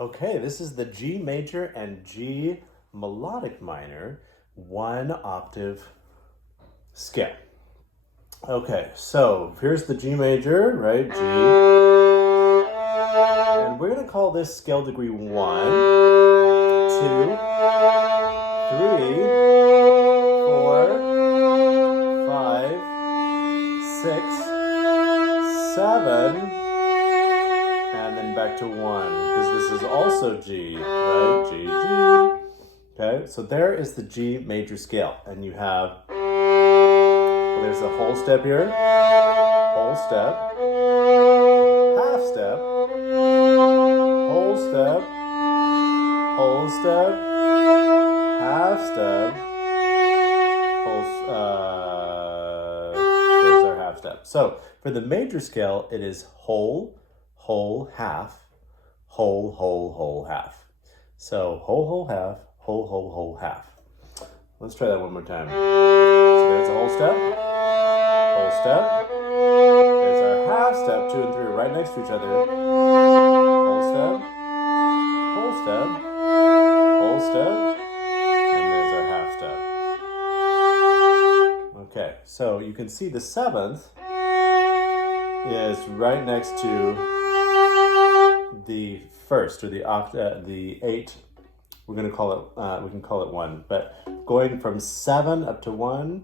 Okay, this is the G major and G melodic minor, 1 octave scale. Okay, so here's the G major, right? G. And we're going to call this scale degree 1, 2, 3, 4, 5, 6, 7, and then back to 1, because this is also G, right? G, G. Okay, so there is the G major scale, and you have, there's a whole step here, whole step, half step, whole step, half step, there's our half step. So for the major scale, it is whole, whole, half, whole, whole, whole, half. So whole, half, whole, half. Let's try that one more time. So there's a whole step, whole step. There's our half step, 2 and 3 right next to each other. Whole step, whole step, whole step, and there's our half step. Okay, so you can see the 7th is right next to the first, or the 8. We're going to call it, we can call it 1, but going from 7 up to 1,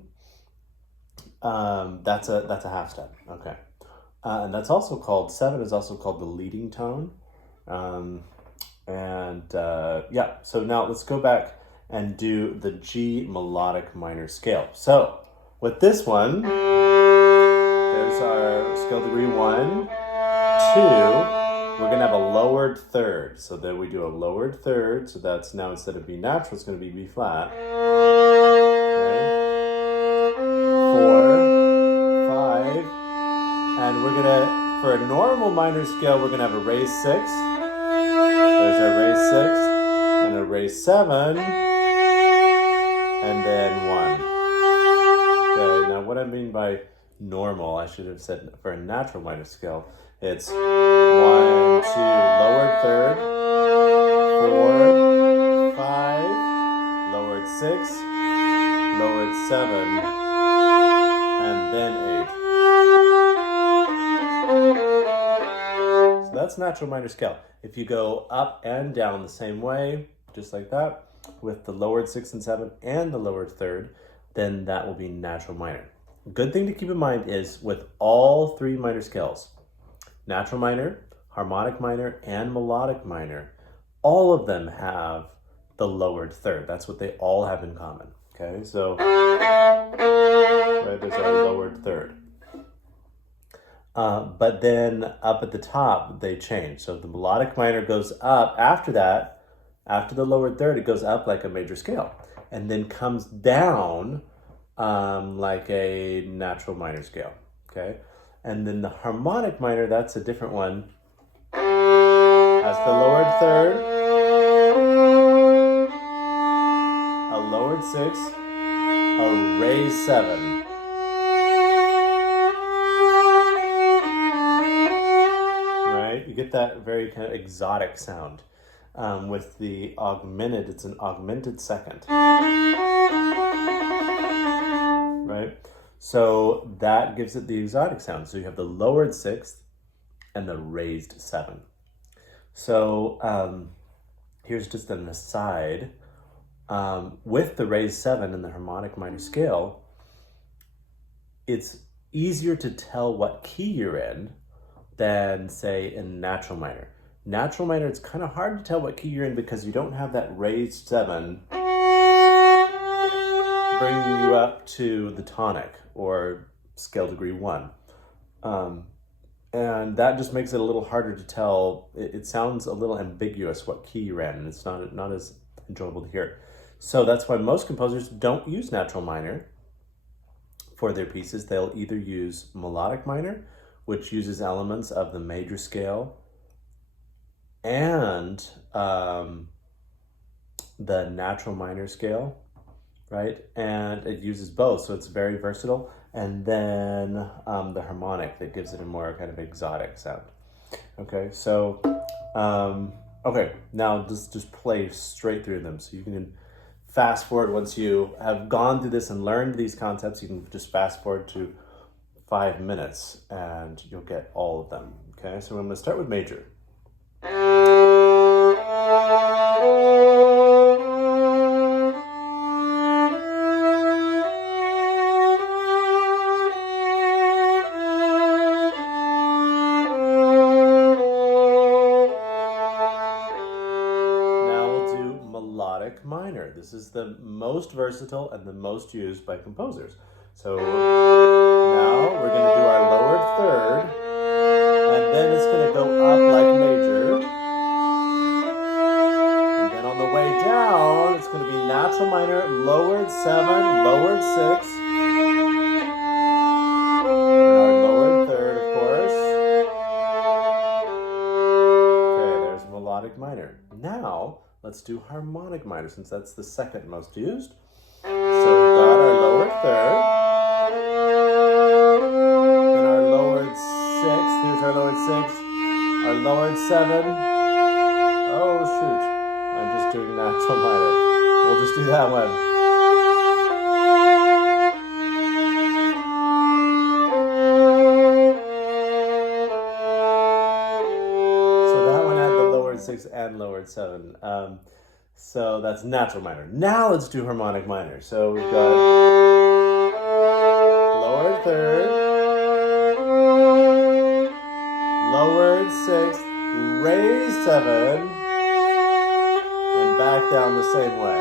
that's a half step. Okay, and that's also called, 7 is also called the leading tone. Yeah, so now let's go back and do the G melodic minor scale. So with this one, there's our scale degree 1, 2. We're going to have a lowered third. So then we do a lowered third. So that's now, instead of B natural, it's going to be B flat. Okay. 4, 5. And we're going to, for a normal minor scale, we're going to have a raised 6. There's our raised 6. And a raised 7. And then 1. Okay, now what I mean by normal, I should have said for a natural minor scale, it's 1, 2, lowered third, 4, 5, lowered 6, lowered 7, and then 8. So that's natural minor scale. If you go up and down the same way, just like that, with the lowered 6 and 7 and the lowered third, then that will be natural minor. Good thing to keep in mind is with all 3 minor scales, natural minor, harmonic minor, and melodic minor, all of them have the lowered third. That's what they all have in common. Okay, so right, there's our lowered third. But then up at the top, they change. So the melodic minor goes up after that, after the lowered third, it goes up like a major scale, and then comes down like a natural minor scale. Okay. And then the harmonic minor, that's a different one. Has the lowered third, a lowered 6, a raised 7. Right? You get that very kind of exotic sound. With the augmented, it's an augmented second. Right? So that gives it the exotic sound. So you have the lowered 6th and the raised 7. So here's just an aside. With the raised 7 in the harmonic minor scale, it's easier to tell what key you're in than, say, in natural minor. Natural minor, it's kind of hard to tell what key you're in because you don't have that raised 7 bringing you up to the tonic or scale degree 1. And that just makes it a little harder to tell. It sounds a little ambiguous what key you're in, and it's not as enjoyable to hear. So that's why most composers don't use natural minor for their pieces. They'll either use melodic minor, which uses elements of the major scale, and the natural minor scale, right? And it uses both, so it's very versatile. And then the harmonic that gives it a more kind of exotic sound. Okay, so Okay, now just play straight through them. So you can fast forward once you have gone through this and learned these concepts. You can just fast forward to 5 minutes and you'll get all of them. Okay, so I'm going to start with major. Melodic minor. This is the most versatile and the most used by composers. So now we're going to do our lowered third, and then it's going to go up like major. And then on the way down, it's going to be natural minor, lowered 7, lowered 6. And our lowered third, of course. Okay, there's melodic minor. Now, let's do harmonic minor, since that's the second most used. So we've got our lowered third, then our lowered 6, here's our lowered 6, our lowered 7, oh shoot, I'm just doing natural minor. We'll just do that one. So that one had the lowered 6 and lowered 7. So that's natural minor. Now let's do harmonic minor. So we've got lowered third, lowered 6, raised 7, and back down the same way.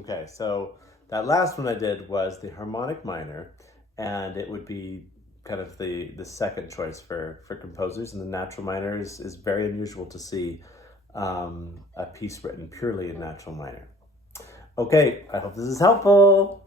Okay, so that last one I did was the harmonic minor, and it would be kind of the second choice for composers. And the natural minor is very unusual to see a piece written purely in natural minor. Okay, I hope this is helpful.